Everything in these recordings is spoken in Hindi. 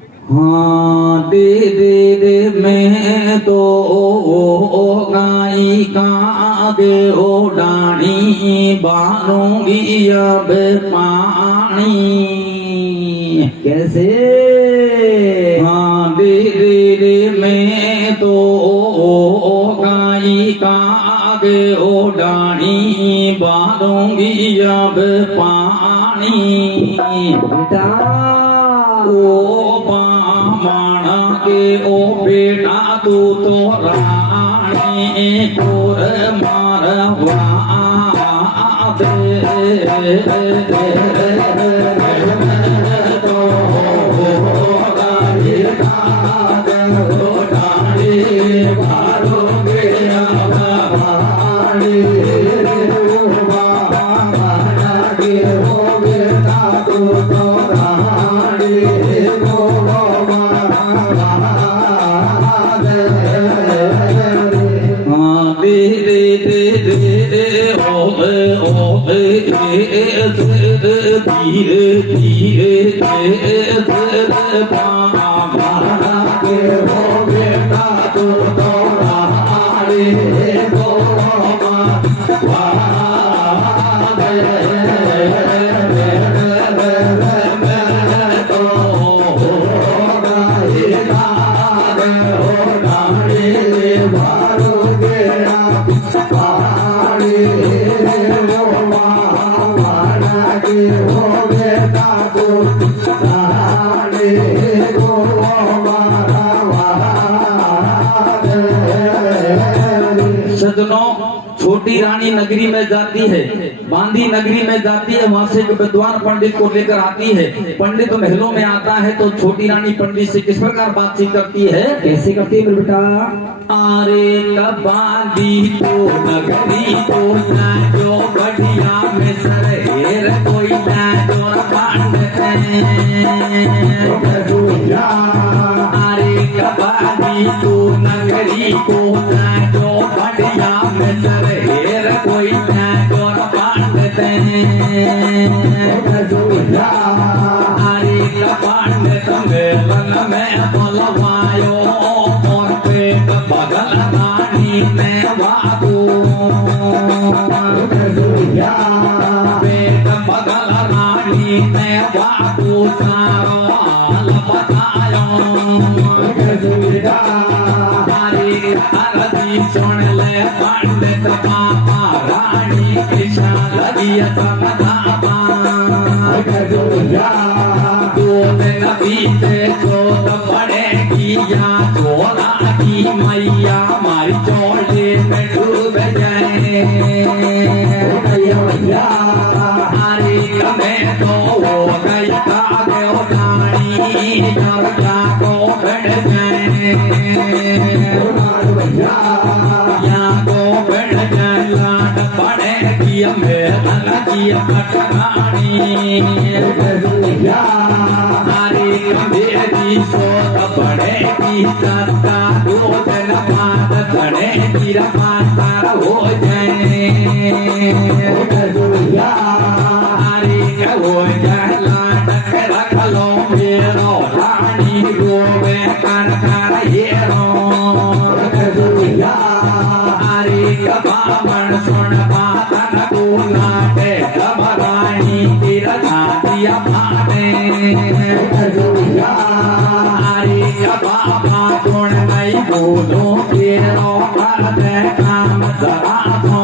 हाँ दे दे दे मैं तो गाई का दे ओ डाणी बारूंगी अब पानी। कैसे? हाँ दे दे दे मैं तो गाई का दे ओ डाणी बारूंगी अब पानी। बेटा ओ माना के ओ बेटा तू तो रानी कोर मारवा धीरे धीरे के हो बेटा तू तो रानी को छोटी रानी नगरी में जाती है, बांदी नगरी में जाती है, वहां से एक विद्वान पंडित को लेकर आती है। पंडित महलों में आता है तो छोटी रानी पंडित से किस प्रकार बातचीत करती है? कैसे करती है मेरे बेटा? अरे बांदी तो नगरी तो ना जो बढ़िया में सरेर कोई ना जो पंडित अरे बांदी तो नगरी को ना जो बढ़िया में सरेर कोई ना जो पंडित अरे पंडित मेलन में बोलवायो और पेट बगल रानी में बाबू पेट बगल रानी में बाबू सारो हाल बतायो। अरे हरदी सुन ले पंडित बाबा रानी कृष्ण लगिया समझावा दो दिन बीते चोट पड़ेगी या चोला की मैया मारी चोले में डूब जाए। अरे मैं तो हो गई का देवतानी जब जाको बढ़ जाए या तो बढ़ जाए लाड पड़ेगी मेरा लगी पटनानी। अरे मेरी सोच पड़ेगी सस्ता दो दिन बाद पड़ेगी रमासार हो जाए। अरे हो जाए लाडक रख लो मेरो रानी रोवे कर कर हेरो। अरे बामण सुन बातन को लाटे कब रानी की रखा दिया भाने। अरे बाबा सुन नहीं बोलो तेरो कर दे काम जरा तो।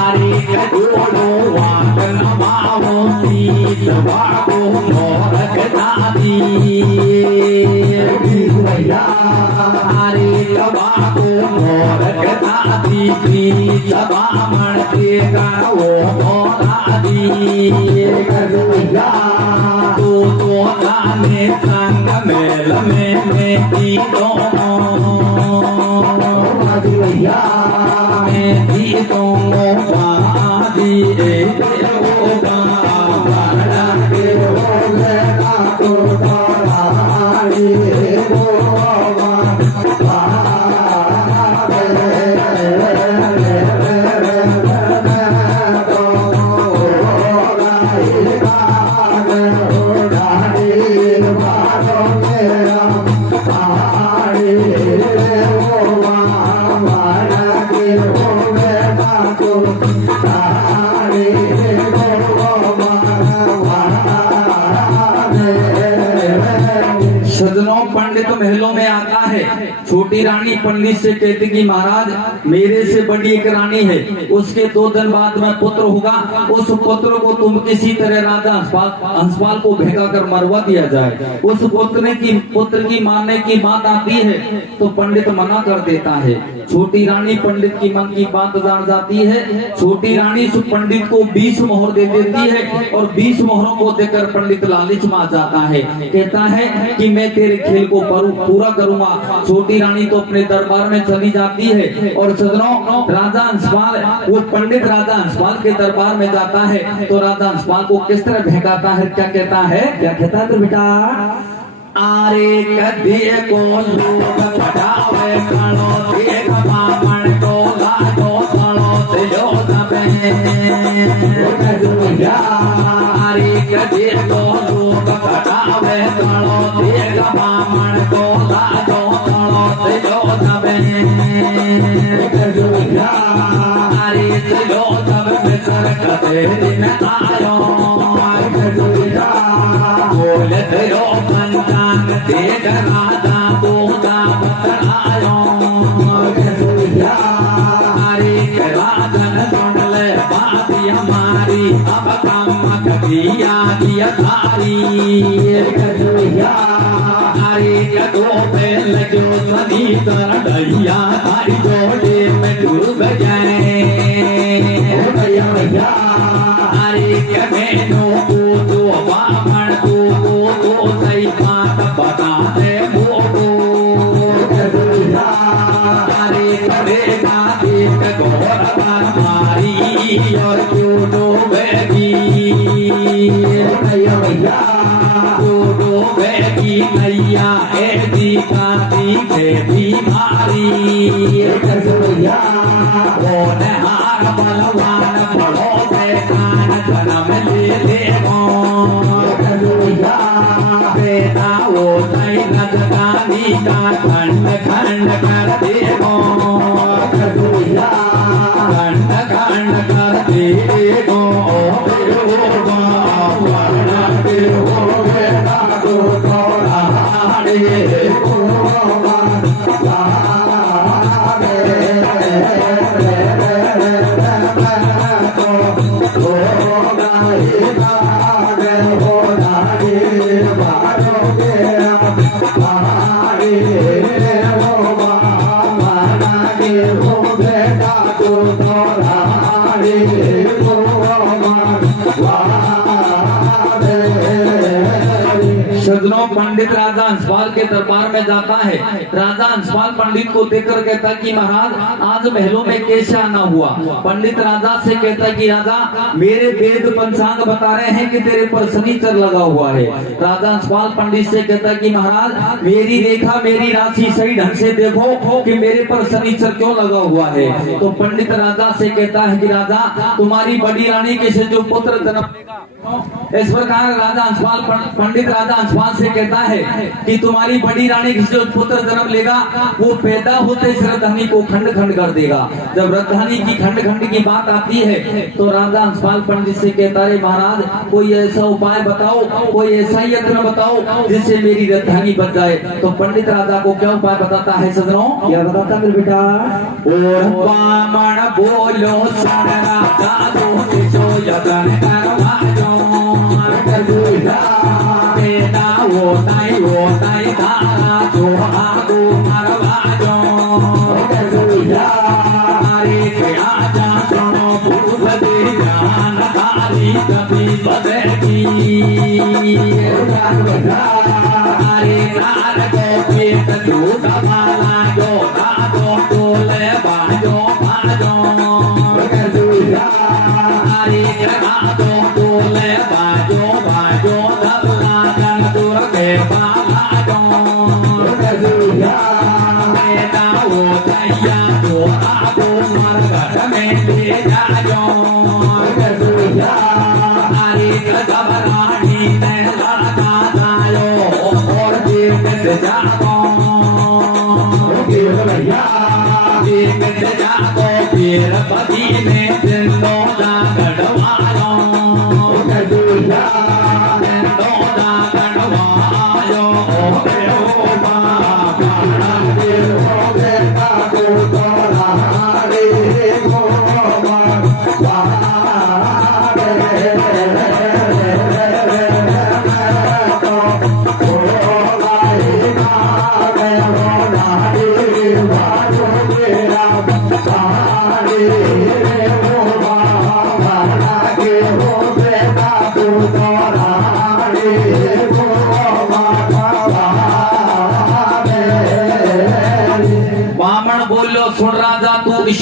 अरे बोलो वाकन बाबो सीत बाबो मोरक दादी। अरे बाबो मोरक दादी प्रीत बामण के करो मोरादी। तो गाने संग मेल में गीतों में गीतों वादी महलों में आता है। छोटी रानी पंडित से कहती कि महाराज मेरे से बड़ी एक रानी है, उसके 2 दिन बाद में पुत्र होगा, उस पुत्र को तुम किसी तरह राजा हंसपाल को भेगा कर मरवा दिया जाए। उस पुत्र की मारने की बात आती है तो पंडित मना कर देता है। छोटी रानी पंडित की मन की बात जान जाती है। छोटी रानी उस पंडित को 20 मोहर दे देती है और 20 मोहरों को देकर पंडित लालच में आ जाता है। कहता है कि मैं तेरे खेल को पूरा करूंगा। छोटी रानी तो अपने दरबार में चली जाती है और सजनों राजा हंसपाल, वो पंडित राजा हंसपाल के दरबार में जाता है तो राजा हंसपाल को किस तरह भगाता है, क्या कहता है, क्या कहता है मेरे बेटा? आरे कदिए को लोग पटावे कालो देख बामण को लाजो तलो से जो दबे। आरे कदिए को लोग पटावे कालो देख बामण को लाजो तलो से जो दबे। आरे से जो दबे मिसर कते दिन आयो बोले तेरो पंचांग देख राजा दूधा बतलायो। हरे राजन सुन ले बात हमारी, अब काम कबिया दिया थारी। हरे कदो पे लगो सनी तर डैया थारी जोड़े में डूब जाए। हरे कमेनो को बामण को सही बात बता दे मोटो। हरे करेगा देख घोर मारी और क्यों डूबेगी, डूबेगी नैया ऐसी काती खेती मारी। हार बलवान बड़ो से कान जन्म ले लेगो। बेटा वो सही नजदानी का खंड खंड कर देगो, खंड खंड कर देगो। सजनों पंडित राजा हंसपाल के दरबार में जाता है। राजा हंसपाल पंडित को देखकर कहता है कि महाराज आज महलों में कैसे आना हुआ। पंडित राजा से कहता है कि राजा मेरे वेद पंचांग बता रहे हैं कि तेरे पर शनिचर लगा हुआ है। राजा हंसपाल पंडित से कहता है कि महाराज मेरी रेखा मेरी राशि सही ढंग से देखो कि मेरे पर शनिचर क्यों लगा हुआ है। तो पंडित राजा से कहता है कि राजा तुम्हारी बड़ी रानी के से जो पुत्र जन्म इस प्रकार राजा हंसपाल पंडित राजा हंसपाल से कहता है कि तुम्हारी बड़ी रानी की जो पुत्र जन्म लेगा वो पैदा होते इस राजधानी को खंड खंड कर देगा। जब राजधानी की खंड खंड की बात आती है तो राजा हंसपाल पंडित से कहता है महाराज कोई ऐसा उपाय बताओ, कोई ऐसा यत्न बताओ जिससे मेरी राजधानी बच जाए। तो पंडित राजा को क्या उपाय बताता है सजनों, क्या बताता मेरे बेटा? बामण बोलो सन राजा दो जो यत्न करवाजो। बेटा वो ताई धारा जो आगो मरवाजो। हरे क्या जा सुनो भूल दे जान तारी कभी बदगी। हरे नार को पेट दूध वाला जो दादो टोले बाजो बाजो। हरे दादो टोले बाजो बाजो दबला गन दुर्गे बाला जो। बेटा वो दैया जो आगो मरघट में ले जाजो। हरे घबरानी ने लड़का जायो और जीव जा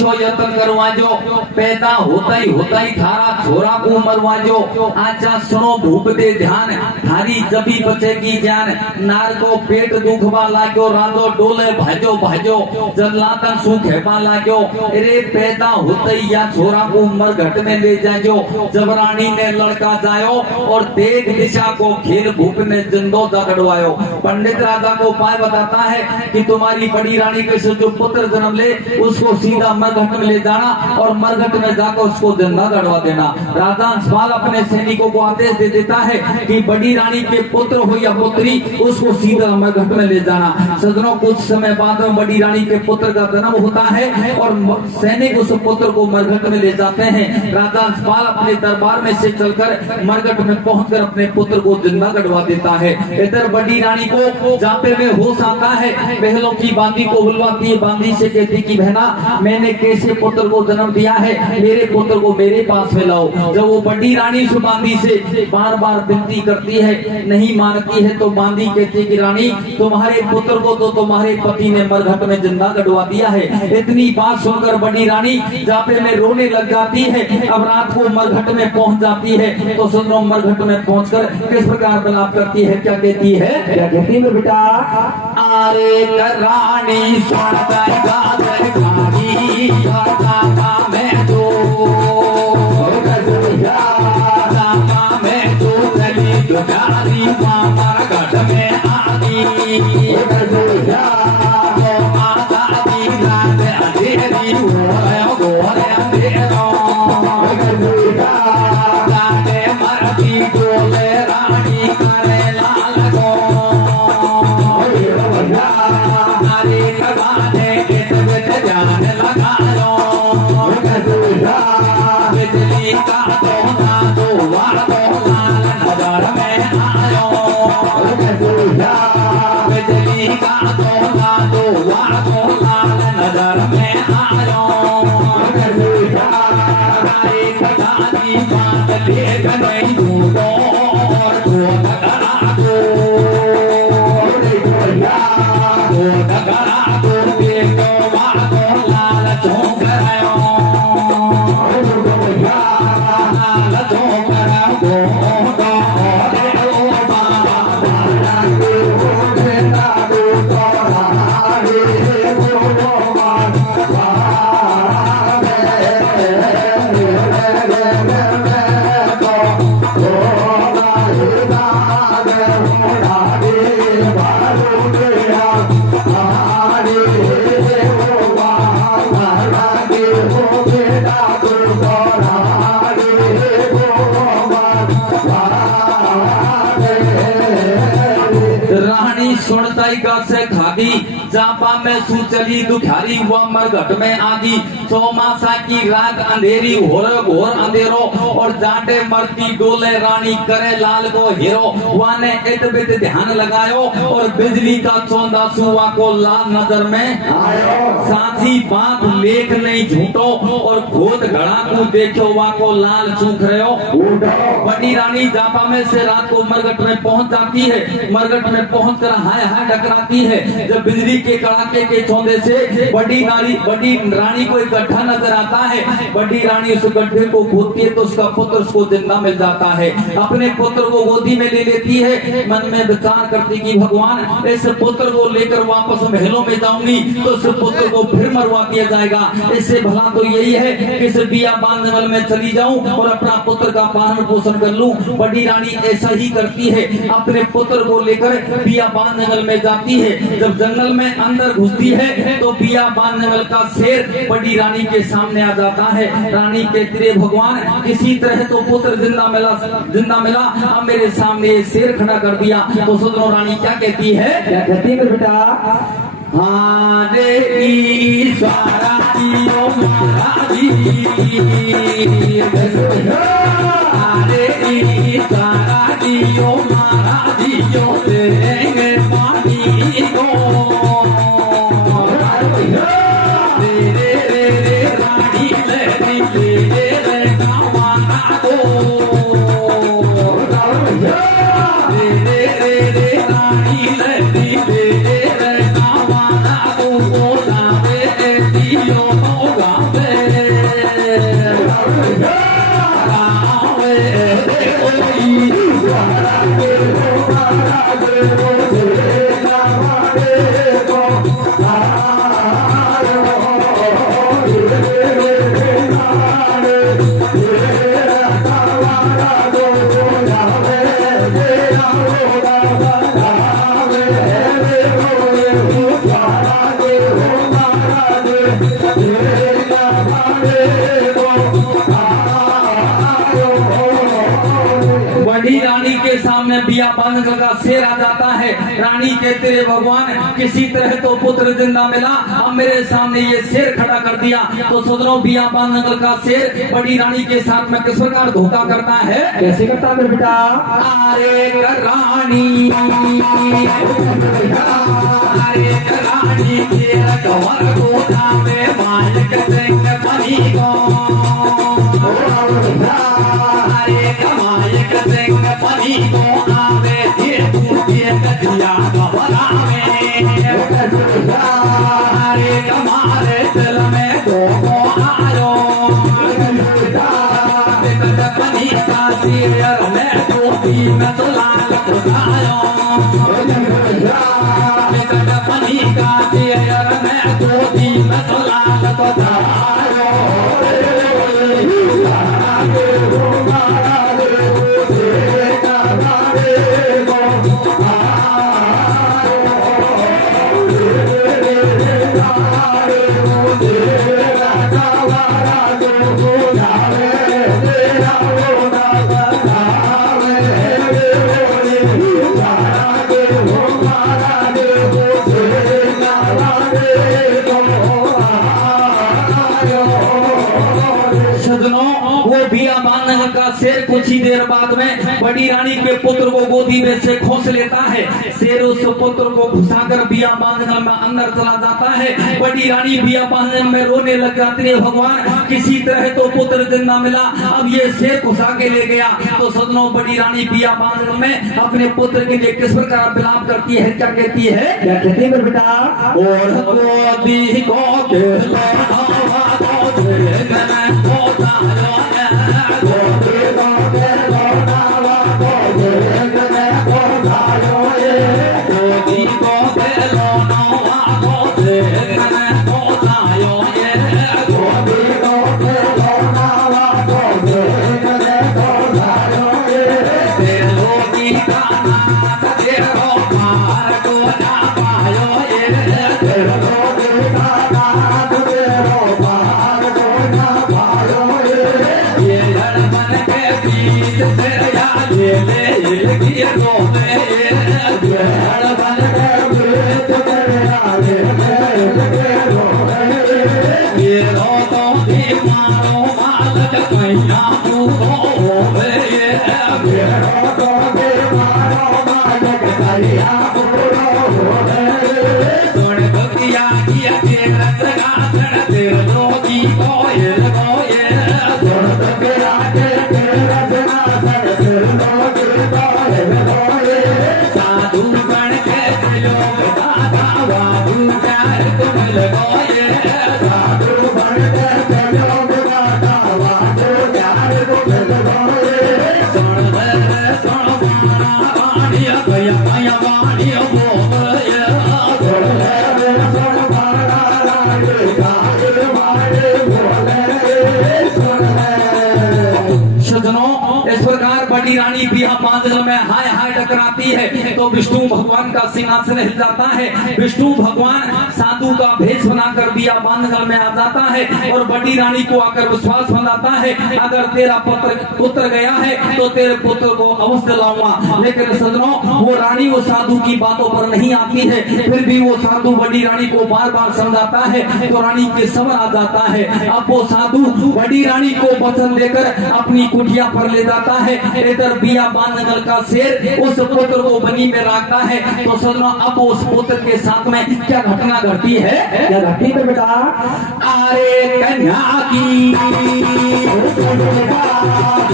छो यत्न करवा जो पैदा होता ही थारा छोरा को मरवा जो आचा सुनो भूप दे ध्यान थारी जबी बचेगी जान नार को पेट दुखवा लाग्यो राजो डोले भाजो भाजो जलातन सुख हेपा लाग्यो अरे पैदा होते ही या छोरा को उम्र घट में ले जाजो जब रानी ने लड़का जायो और देख दिशा को खेल भूप ने जिंदो दगड़वायो। पंडित राजा को उपाय बताता है कि तुम्हारी बड़ी रानी के से जो पुत्र जन्म ले उसको सीधा मरघट में ले जाना और मरघट में जाकर उसको जिंदा गड़वा देना। राजा अंशपाल अपने सैनिकों को आदेश दे देता है कि बड़ी रानी के पुत्र हो या पुत्री उसको सीधा मरघट में ले जाना। सजनों कुछ समय बाद में बड़ी रानी के पुत्र का जन्म होता है और सैनिक उस पुत्र को मरघट में ले जाते हैं। राजा अंशपाल अपने दरबार में से चलकर मरघट में पहुंचकर अपने पुत्र को जिंदा गड़वा देता है। इधर बड़ी रानी को जापे में होश आता है, बहनों की बांदी को बुलवाती है, बांदी से कहती कि बहना मैंने कैसे पुत्र को जन्म दिया है, मेरे पुत्र को मेरे पास में लाओ। जब वो बड़ी रानी उस बांदी से बार बार विनती करती है, नहीं मानती है, तो बांदी कहती है कि रानी तुम्हारे पुत्र को तो तुम्हारे पति ने मरघट में जिंदा गड़वा दिया है। इतनी बात सुनकर बड़ी रानी जापे में रोने लग जाती है। अब रात को मरघट में पहुंच जाती है तो सुनो मरघट में पहुंचकर किस प्रकार विलाप करती है, क्या कहती है, क्या कहती है बेटा? आरे रानी सुनता गावे गाड़ी गाता मैं तो गाता मैं तो चली गाड़ी मामा घट में आगी माता दी रात अंधेरी हो गोरे अंधेरो गाते मरती डोले रानी करे लाल गो हरे लगाने ध्यान लगायो बिजली का तो ना दो वादो लाल नजर में आयो बिजली का तो ना दो वादो लाल नजर में आयो एक दादी बात देख नहीं दूंगो और दो दगड़ा दो देखो वादो लाल चौंक रहो लाल चौंक रहो सुनताई का से खागी जापा में सुचली दुखारी हुआ मरघट में आगी चौमासा की रात अंधेरी घोर अंधेरो और जाटे मरती डोले रानी करे लाल को हीरो वाने इतबित ध्यान लगायो और बिजली का चौंदा सुआ को लाल नजर में साथी बात लेख नहीं झूठो और खोद घड़ा को देखो वा को लाल चूक रहो। बड़ी रानी जापा में से रात को मरघट में पहुंच जाती है। मरघट में पहुंच कर हाय हाय डकराती है। जब बिजली के कड़ाके के चौंदे से बड़ी रानी को एक गड्ढा नजर आता है। बड़ी रानी उस गड्ढे को खोदती है तो उसका पुत्र उसको जिंदा मिल जाता है। अपने पुत्र को गोदी में ले लेती है, मन में विचार करती कि भगवान इस पुत्र को लेकर वापस महलों में जाऊंगी तो इस पुत्र को फिर मरवा दिया जाएगा। इससे भला तो यही है कि इस बियाबान जंगल में चली जाऊं और अपना पुत्र का पालन पोषण कर लूं। बड़ी रानी ऐसा ही करती है, अपने पुत्र को लेकर बियाबान जंगल में जाती है। जब जंगल में अंदर घुसती है तो बियाबान जंगल का शेर बड़ी रानी के सामने आ जाता है। रानी कहती है भगवान किसी तरह तो पुत्र जिंदा मिला, अब मेरे सामने शेर खड़ा कर दिया। तो सुनो रानी क्या कहती है, क्या कहती है बेटा? हाँ रे ईश्वरा दियो महाराजी, अरे ईश्वरा दियो महाराजी जो देंगे पानी को रानी ले कामाना को रानी ले कामाना को गावे दियो गावे बड़ी रानी के सामने बियाबान का शेर आ जाता है। रानी कहते रे भगवान किसी तरह तो पुत्र जिंदा मिला, अब मेरे सामने ये शेर खड़ा कर दिया। तो सुधरो बियाबान का शेर बड़ी रानी के साथ में किस प्रकार धोखा करता है, कैसे करता मेरे बेटा? अरे रानी अरे रानी तेरा कवर गोदा में मालिक सिंह बनी को, अरे मालिक सिंह बनी को आवे धीरे धीरे कदिया कवरा में, अरे हमारे दिल में दो आयो बनी का सिर में टोपी में तो लाल खुदायो, बनी का सिर में टोपी में तो लाल खुदायो। का शेर कुछ ही देर बाद में बड़ी रानी के पुत्र को गोदी में से खोस लेता है। शेर उस पुत्र को घुसाकर बियाबान में अंदर चला जाता है। बड़ी रानी बियाबान में रोने लग जाती है, भगवान किसी तरह तो पुत्र जिंदा मिला, अब ये शेर घुसा के ले गया। तो सदनों बड़ी रानी बियाबान में अपने पुत्र के लिए किस प्रकार विलाप करती है, क्या कहती है, क्या कहती है मेरे बेटा? और गोदी को बड़ी रानी बियाबान में हाय हाय टकराती है तो विष्णु भगवान का सिंहासन हिल जाता है। विष्णु भगवान साधु का भेष बनाकर बियाबान में आ जाता है और बड़ी रानी को आकर विश्वास बनाता है, अगर तेरा पुत्र गया है तो तेरे पुत्र को अवश्य लाऊंगा। लेकिन सजनों वो रानी वो साधु की बातों पर नहीं आती है, फिर भी वो साधु बड़ी रानी को बार बार समझाता है तो रानी के सबर आ जाता है। अब वो साधु बड़ी रानी को वचन देकर अपनी कुटिया पर ले जाता है। इधर बियाबान का शेर उस पुत्र को बनी में रखता है। तो सजनों अब उस पुत्र के साथ में क्या घटना घटती है, क्या घटती है बेटा? अरे कन्या की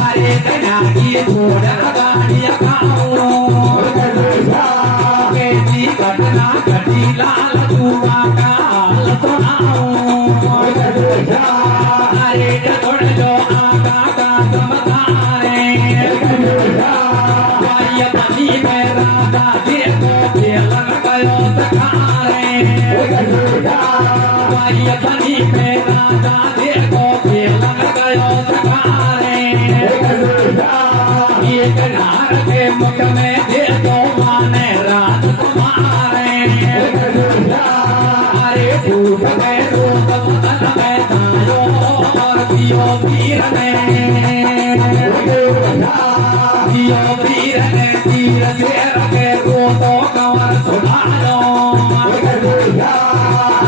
अरे कन्या की थोड़ा गाड़िया घटना घटी लाल चूड़ा का अरे थोड़े जो आगा का समझाए बनी में राजा देखो खेलन गयो सखारे बनी में राजा देखो खेलन गयो सखारे एक गार के मुख में दे दो माने राजकुमार अरे भूख गए रोग बदन में जायो और पियो वीर ने पियो वीर ने तीर शेर के रो तो कंवर सुधारो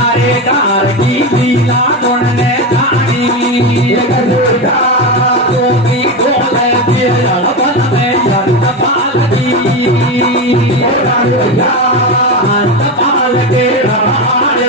अरे गार की लीला गुण ने जानी गोपी गोले बिरल बन में यंतपाल यंतपाल के राणे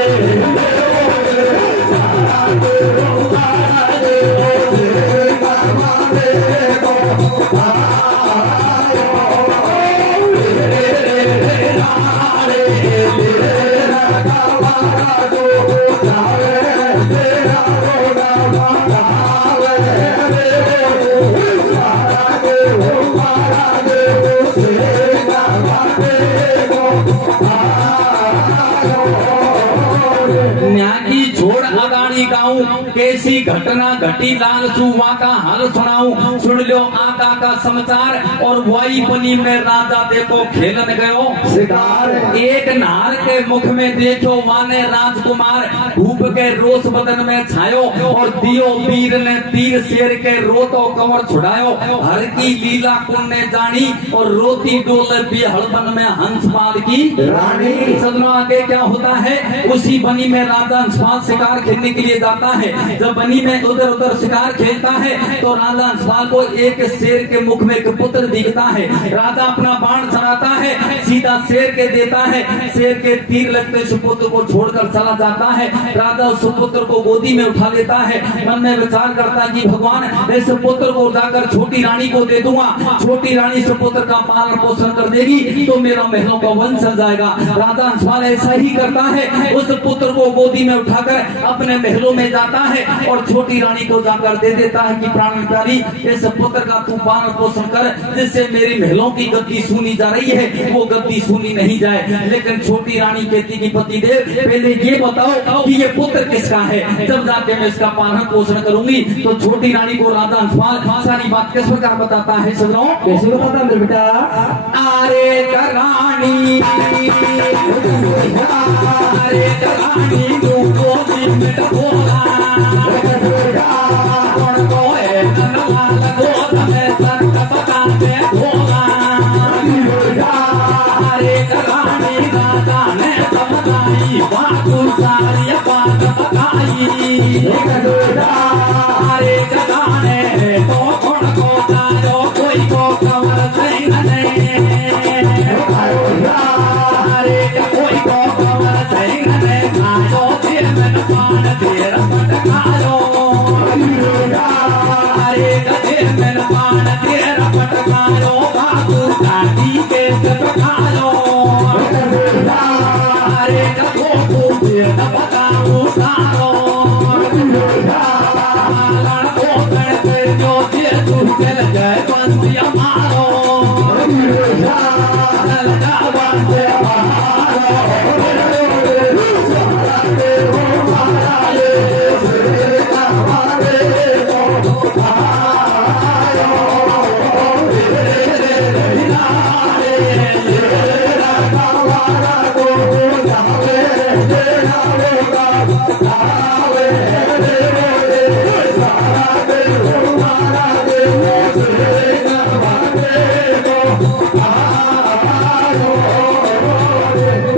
न्यागी छोड़ अगाड़ी गाऊं कैसी घटना घटी लाल सुवा का हाल सुनाऊं सुन लो आका का समाचार और वाई बनी में राजा देखो खेलन गयो शिकार एक नार के मुख में देखो माने राजकुमार धूप के रोष बदन में छायो और दियो वीर ने तीर शेर के रोतो कंवर छुड़ायो हर की लीला कुन ने जानी और रोती डोले बिहड़बन में हंसपाल की रानी सदनों आगे क्या होता है उसी बनी में राजा हंसपाल शिकार खेलने के लिए जाता है जब बनी में उधर उधर शिकार खेलता है तो राजा हंसपाल को एक शेर के मुख में एक पुत्र दिखता है राजा अपना बाण चलाता है सीधा शेर के देता है शेर के तीर लगते सुपुत्र को छोड़कर चला जाता है राजा उस सुपुत्र को गोदी में उठा लेता है मन में विचार करता है कि भगवान इस पुत्र को उठाकर छोटी रानी को दे दूंगा छोटी रानी सुपुत्र का पालन पोषण कर देगी तो मेरा महलों का वंश चल जाएगा राजा हंसपाल ऐसा ही करता है उस पुत्र को गोदी में उठाकर अपने महलों में जाता है और छोटी रानी को जाकर दे देता है कि प्राण प्यारी इस पुत्र का तू पालन पोषण कर जिससे मेरी महलों की गद्दी सुनी जा रही है वो गद्दी सुनी नहीं जाए लेकिन छोटी रानी कहती कि पति देव पहले ये बताओ कि ये पुत्र किसका है जब जाके मैं इसका पालन पोषण करूंगी तो छोटी रानी को राजा हंसपाल सारी बात किस प्रकार बताता है सुनो कैसे बताता मेरे बेटा अरे रानी अरे रानी गोदी में बोला कौन को है नलाल गोद में सर बता दे भोला अरे रानी राजा ने बताई बात सारी बात बताई अरे रानी तो कौन को जायो कोई को खबर सिंह ने अरे कोई को खबर सिंह ने खायो फिर मन पान तेरा पट खायो अरे गधे मन पान तेरा पट खायो बाबू काटी के सब खायो अरे गधो को फिर बताऊं सारो लाल को करते जो दिल तू चल जाए बंसिया मारो ललका बंदे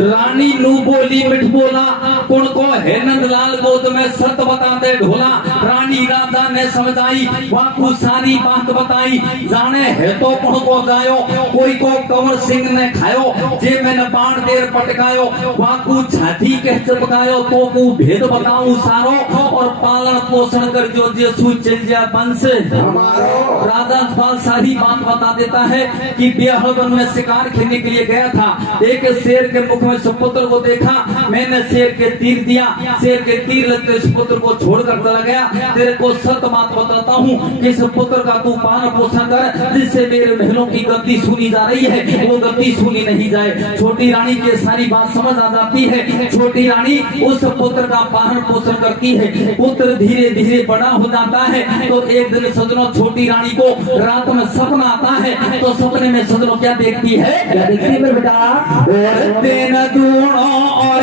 रानी नू बोली मिठ बोला कुण को है नंदलाल गोद में सत बताते ढोला रानी राजा ने समझाई वाकू सारी बात बताई जाने है तो कुण को जायो कोई को कंवर सिंह ने खायो जे मैंने बाण देर पटकायो वाकू छाती के चपकायो तो को भेद बताऊं सारो और पालन पोषण कर जो जेसु चल जा वंश राजा हंसपाल सारी बात बता देता है कि बिहड़बन में शिकार खेलने के लिए गया था एक शेर के मुख में सुपुत्र को देखा मैंने शेर के तीर दिया शेर के तीर लगते सुपुत्र को छोड़कर चला गया तेरे को सत बात बताता हूँ कि इस पुत्र का तू पालन पोषण कर, जिससे मेरे महलों की गद्दी सुनी जा रही है वो गद्दी सुनी नहीं जाए। छोटी रानी के सारी बात समझ आ जाती है। छोटी रानी उस पुत्र का पालन पोषण करती है। पुत्र धीरे धीरे बड़ा हो जाता है। तो एक दिन सजनों छोटी रानी को रात में सपना आता है। तो सपने में सजनों क्या देखती है? क्या देखती है मेरे बेटा? और दिन दूणों और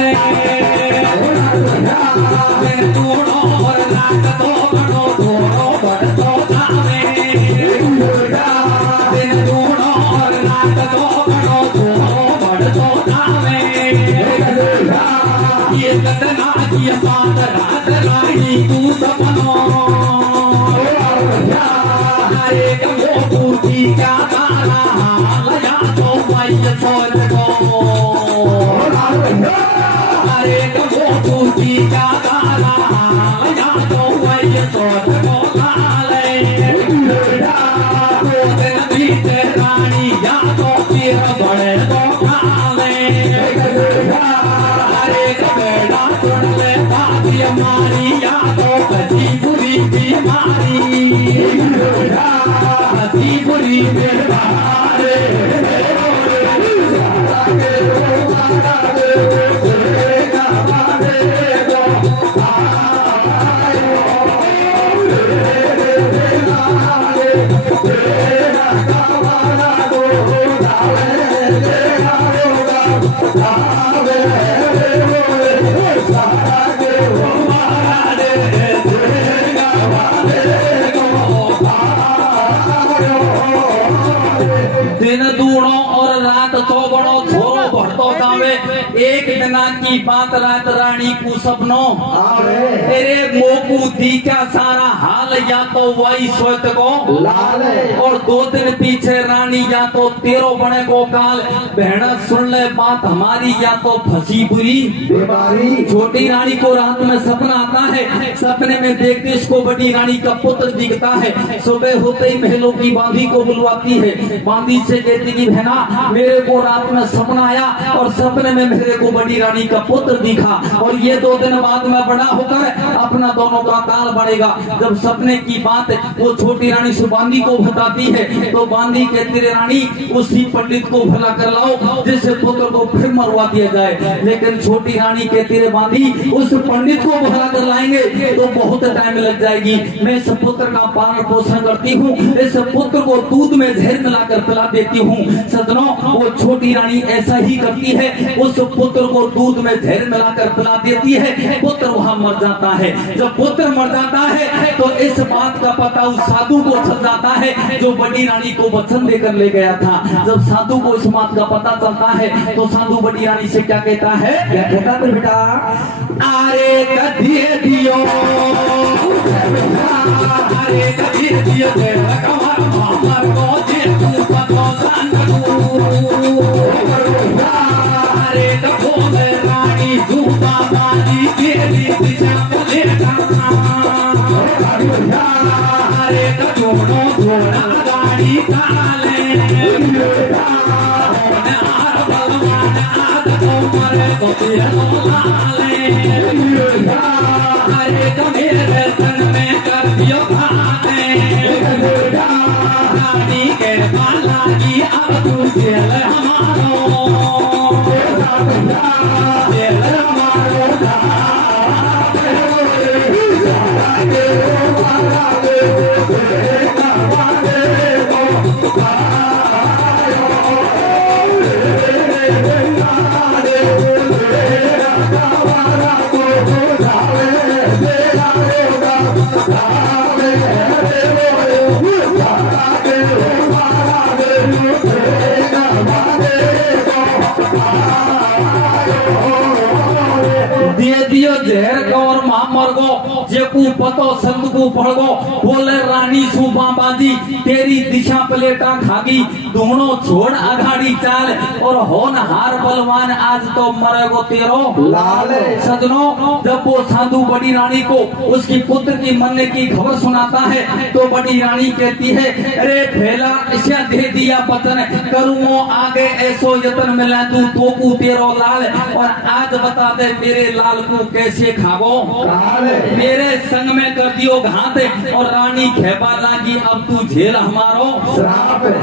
दिन दूणों और रात दो बड़ो दोनों बढ़तो जावे। दिन दूणों और रात दो बड़ो दोनों बढ़तो जावे। ये कतना की बात रात रानी तू सपनों हरे गो पूछी क्या गाना लया तो पाई सोच को। हरे गो पूछी क्या गाना लया तो पाई सोच को लाले। दो दिन बीते रानी या तो फिर बड़े तो खाले। हरे बेड़ा सुन ले बात हमारी या तो कभी बुरी बीमारी। कभी बुरी बीमारी दिन दूणों और रात चौगुणों छोरो बढ़तो जावे। एक दिना की बात रात रानी को सपनों तेरे मोकू दी क्या सारा हाल या तो वही सोच को लाले। और 2 दिन पीछे रानी या तो तेरो बने को काल। बहना सुन ले बात हमारी या तो फंसी बुरी बीमारी। छोटी रानी को रात में सपना आता है। सपने में देखते इसको बड़ी रानी का पुत्र दिखता है। सुबह होते ही महलों की बांधी को बुलवाती है। बांधी से कहती कि बहना मेरे को रात में सपना आया और सपने में मेरे को बड़ी रानी का पुत्र दिखा और ये 2 दिन बाद में बड़ा होकर अपना दोनों का काल बढ़ेगा। जब सपने की बात वो छोटी रानी से बांधी को बताती है तो बांधी कहती है रानी उसी पंडित को भला कर लाओ जिससे पुत्र को फिर मरवा दिया जाए। लेकिन छोटी रानी कहती है बांधी उस पंडित को भला कर लाएंगे तो बहुत टाइम लग जाएगी। मैं इस पुत्र का पालन पोषण करती हूँ, इस पुत्र को दूध में जहर मिलाकर पिला देती हूँ। सजनों वो छोटी रानी ऐसा ही करती है। उस पुत्र को दूध में जहर मिलाकर पिला देती है। पुत्र वहां मर जाता है। जब पुत्र मर जाता है तो इस बात का पता उस साधु को चल जाता है जो बड़ी रानी को वचन देकर ले गया था। जब साधु को इस बात का पता चलता है तो साधु बड़ी रानी से क्या कहता है? क्या कहता है मेरे बेटा? अरे कधिए दियो अरे कधिए दियो कमर मामर को जे तू पतो जान अरे कबो में रानी झूठा बाजी तेरी दिशा बोले अरे कचोड़ो झोड़ा गाड़ी काले मरे तो लाले अरे तो मेरे सन में कर दियो खाते रानी के पाला की अब तू जेल हमारो जेल हमारो दियो जहर को और महामर को जेकू पतो संत को पड़गो बोले रानी सुबा बाजी तेरी दिशा प्लेटा खागी दोनों छोड़ अघाड़ी चाल और होनहार बलवान आज तो मरेगो तेरो लाल। सजनों जब वो साधु बड़ी रानी को उसकी पुत्र की मरने की खबर सुनाता है तो बड़ी रानी कहती है अरे फैला ऐसा दे दिया पतन करूँ आगे ऐसो यतन मिला तू तो तेरो लाल। और आज बता दे मेरे लाल को कैसे खागो मेरे संग में कर दियो घात और रानी खेपा लागी अब तू झेल हमारो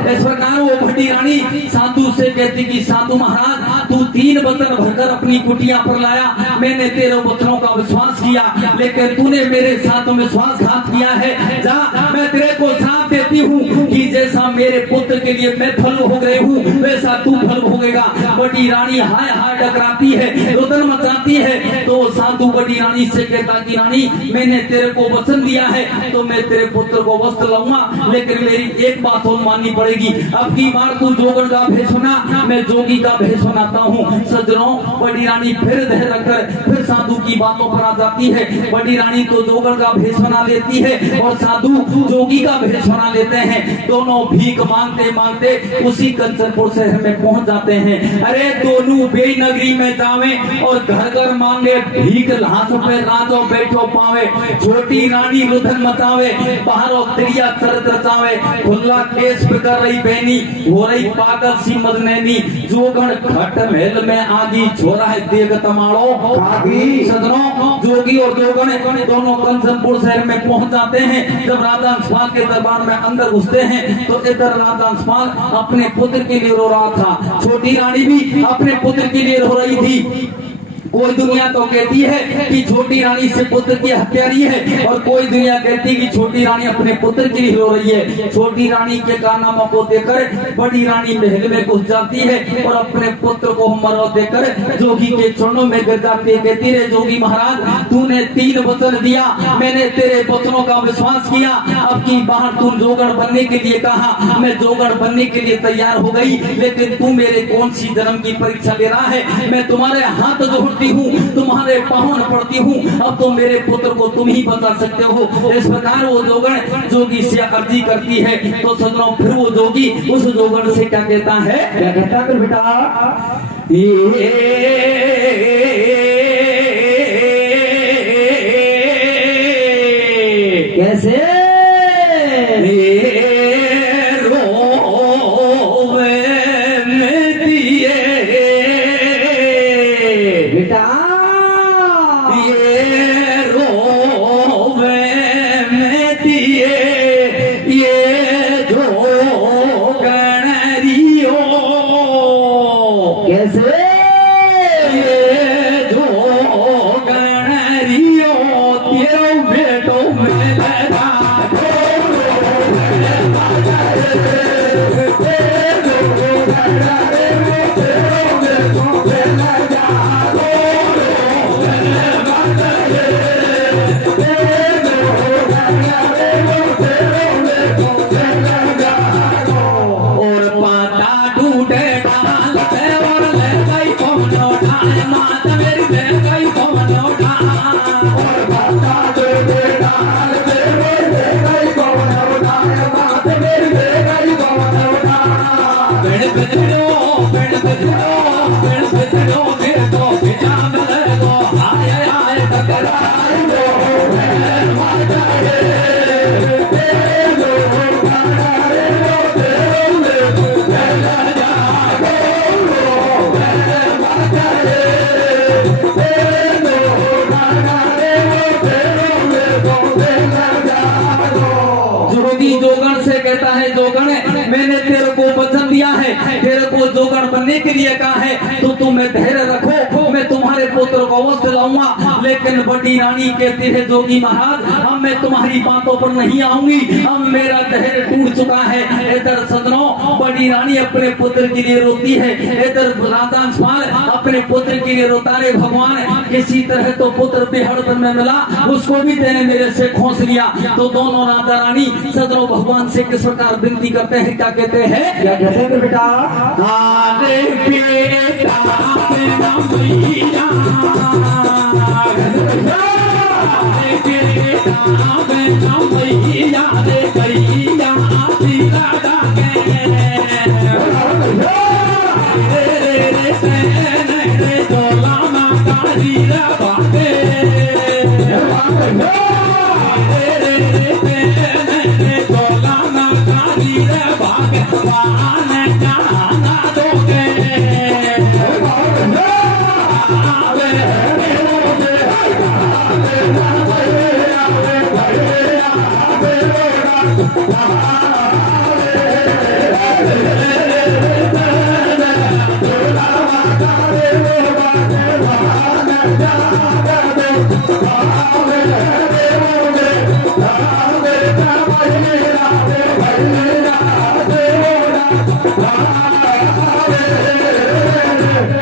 इस प्रकार वो बड़ी रानी साधु से कहती कि साधु महाराज तू 3 वचन भरकर अपनी कुटिया पर लाया मैंने तेरे वचनों का विश्वास किया लेकिन तूने मेरे साथ विश्वासघात किया है। जा मैं तेरे को श्राप देती हूँ कि जैसा मेरे पुत्र के लिए मैं फल हो गई हूँ वैसा तू फल भोगेगा। बड़ी रानी हाय हाय डकराती है रुदन मचाती है तो साधु बड़ी रानी से कहता कि रानी मैंने तेरे को वचन दिया है तो मैं तेरे पुत्र को वस्त्र लाऊंगा लेकिन मेरी एक बात और माननी पड़ेगी। अब की बार तू जोगन का भेष सुना मैं जोगी का भेष सुनाता हूँ। सज्जनों बड़ी रानी फिर धैर्य रखकर फिर साधु की बातों पर आ जाती है। बड़ी रानी तो जोगन का भेष बना लेती है और साधु जोगी का भेष बना लेते हैं। दोनों भीख मांगते मांगते उसी कंचनपुर शहर में पहुंच जाते हैं। अरे दोनों बेनगरी में जावे और घर घर मांगे भीख लाश पे राजो बैठो पावे छोटी रानी रुधन मचावे बाहरों त्रिया चरत रचावे खुला केस पे कर रही बहनी हो रही पागल सी मदनैनी जोगण घट महल में आगी छोरा है देख तमाड़ो सदनों जोगी और जोगण दोनों कंचनपुर शहर में पहुंच जाते हैं। जब राजा अंशपाल के दरबार में अंदर घुसते हैं तो इधर राजा अंशपाल अपने पुत्र के लिए रो रहा था छोटी रानी भी अपने पुत्र के लिए रो रही थी। कोई दुनिया तो कहती है कि छोटी रानी से पुत्र की हत्यारी है और कोई दुनिया कहती है कि छोटी रानी अपने पुत्र के लिए रो रही है। छोटी रानी के कारनामों को देखकर बड़ी रानी महल में घुस जाती है और अपने पुत्र को मरो देकर जोगी के चरणों में गिर जाती है। कहती है जोगी महाराज तूने 3 वचन दिया मैंने तेरे वचनों का विश्वास किया अब की बाहर तू जोगण बनने के लिए कहा मैं जोगण बनने के लिए तैयार हो गई लेकिन तू मेरे कौन सी जन्म की परीक्षा ले रहा है। मैं तुम्हारे हाथ जोड़ती हूँ तुम्हारे पाहुन पड़ती हूँ अब तो मेरे पुत्र को तुम ही बता सकते हो। इस प्रकार वो जोगण जोगी से अर्जी करती है तो सदनों फिर वो जोगी उस जोगण से क्या कहता है क्या कहता है बेटा कैसे मैंने तेरे को वचन दिया है तेरे को जोगण बनने के लिए कहा है तो तुम धैर्य रखो मैं तुम्हारे पुत्र को अवश्य लाऊंगा। लेकिन बड़ी रानी कहती है जोगी महाराज अब मैं तुम्हारी बातों पर नहीं आऊंगी अब मेरा धैर्य टूट चुका है। इधर सदनों बड़ी रानी अपने पुत्र के लिए रोती है इधर राजा अंशपाल अपने पुत्र के लिए रोता रे भगवान किसी तरह तो पुत्र बिहड़ में मिला उसको भी तेने मेरे से खोस लिया। तो दोनों राजा रानी सदनों भगवान से किस प्रकार विनती करते हैं क्या कहते हैं क्या कहते हैं बेटा अरे बेटा मेरा भैया अरे बेटा मेरा भैया रे भैया तेरा डाके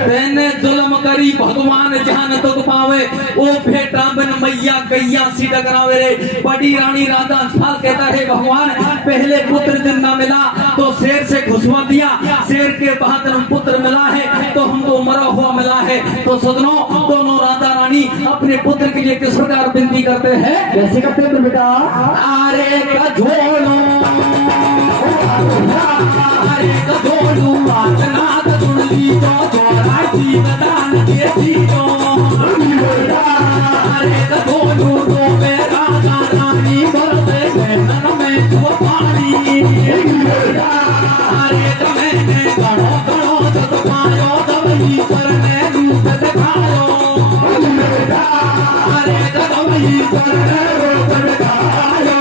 तेने जुल्म करी भगवान जान तुक पावे, ओ बेटा बन मैया कैया सी टकरावे रे। बड़ी रानी राजा हंसपाल कहता है भगवान पहले पुत्र जिंदा मिला तो शेर से घुसवा दिया, शेर के बाद पुत्र मिला है तो हमको मरा हुआ मिला है। तो सदनों दोनों राजा रानी अपने पुत्र के लिए किस प्रकार विनती करते हैं? कैसे करते हैं बेटा? अरे कझोलो अरे कझोलू नाथ सुन ली तो जोरा जी दान के दीजो। अरे कझोलू तो मेरा रानी बरसे नैनन में तो पानी। अरे मैंने गणो गणो सत पायो तब ईश्वर ने रूप दिखायो। अरे तब ईश्वर ने रूप दिखायो।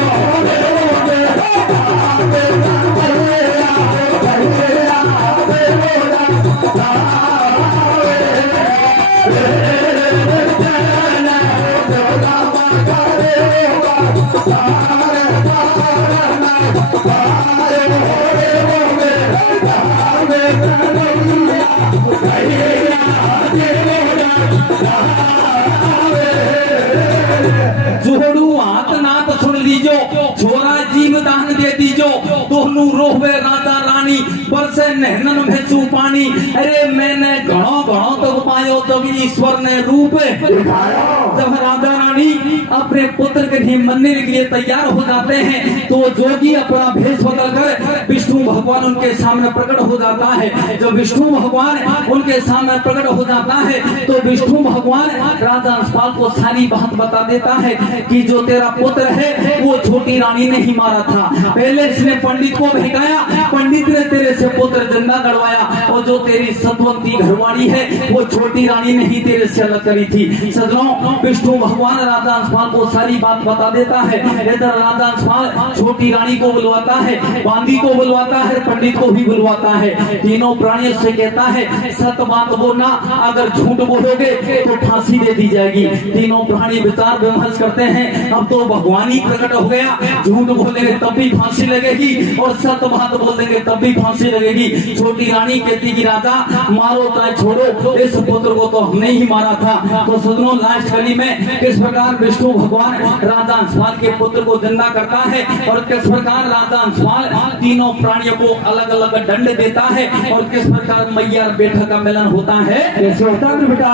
जोड़ू हाथ नाथ सुन लीजो, छोरा जीव दान दे दीजो। दोनों रोहवे राजा रानी बरसे नैनन में चू पानी। अरे मैंने घणो घणो तो पायो तब ईश्वर ने रूप जब राजा रानी अपने पुत्र के लिए मरने के लिए तैयार हो जाते हैं तो जोगी अपना भेष बदल कर विष्णु भगवान उनके सामने प्रकट हो जाता है। जब विष्णु भगवान उनके सामने प्रकट हो जाता है तो विष्णु भगवान राजा हंसपाल को सारी बात बता देता है कि जो तेरा पुत्र है वो छोटी रानी ने ही मारा था। पहले इसने पंडित को भेगाया, पंडित ने तेरे से पुत्र जिंदा करवाया और जो तेरी सतवंती घरवाली है वो छोटी रानी ने ही तेरे से अलग करी थी। सजनों विष्णु भगवान राजा हंसपाल को सारी बात बता देता है। इधर राजा हंसपाल छोटी रानी को बुलवाता है, बांदी को बुलवाता है, पंडित को भी बुलवाता है। तीनों प्राणियों से कहता है सत्य बात बोलना, अगर झूठ बोलोगे तो फांसी दे दी जाएगी। तीनों प्राणी विचार विमर्श करते हैं अब तो भगवान ही प्रकट हो गया, झूठ बोलेंगे तब भी फांसी लगेगी और सत्य बात बोल देंगे तब भी फांसी लगेगी। छोटी रानी कहती कि राजा मारो चाहे छोड़ो, इस पुत्र को तो हमने ही मारा था। तो सदनों लास्ट कली में किस प्रकार विष्णु भगवान राजा हंसपाल के पुत्र को जिंदा करता है और किस प्रकार राजा हंसपाल तीनों प्राणियों को अलग अलग दंड देता है और किस प्रकार मैया और बेटा का मिलन होता है। कैसे होता है बेटा?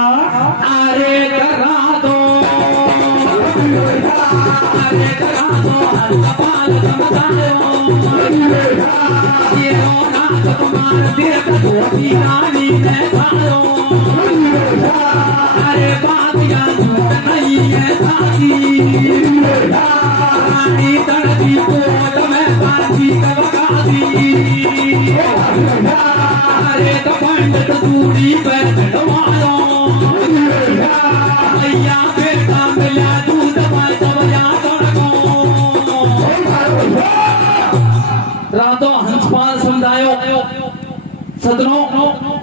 अरे करा दो अरे करा दो हंसपाल समझाओ। ये होना तुम्हार देख छोटी रानी ने खाओ। अरे बात या झूठ नहीं है साथी, रानी तड़पी को मैं फांसी कब खाती। अरे पंडित दूरी पे चढ़वाओ, मैया बेटा मिला दूध पाए तब या राजा हंसपाल समझायो। सदनों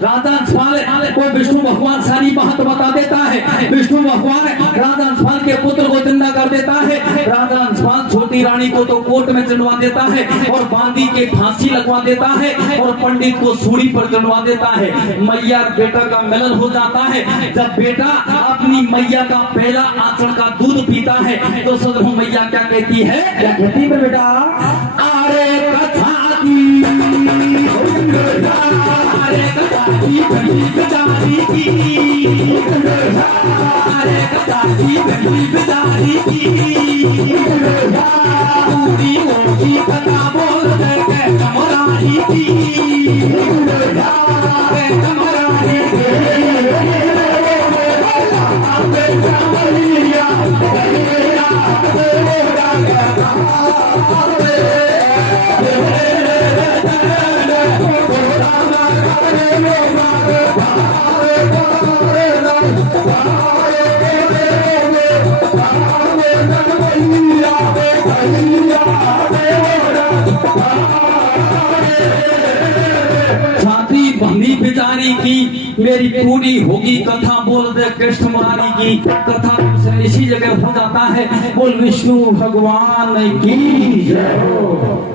राजा हंसपाल को विष्णु भगवान सारी बात बता देता है। विष्णु भगवान राजा हंसपाल के पुत्र को जिंदा कर देता है। राजा हंसपाल छोटी रानी को तो कोर्ट में चढ़वा देता है और बांदी के फांसी लगवा देता है और पंडित को सूली पर चढ़वा देता है। मैया और बेटा का मिलन हो जाता है। जब बेटा अपनी मैया का पहला आंचल का दूध पीता है तो सदनों मैया क्या कहती है? क्या कहती है बेटा? अरे कथा की अरे कथा की बड़ी बेचारी की, अरे कथा की बड़ी बेचारी की, पूरी होगी कथा बोल के कमरानी की, कमरानी छाती बंदी बेचारी की, मेरी पूरी होगी कथा बोल दे कृष्ण मुरारी की। कथा इसी जगह हो जाता है। बोल विष्णु भगवान की जय हो।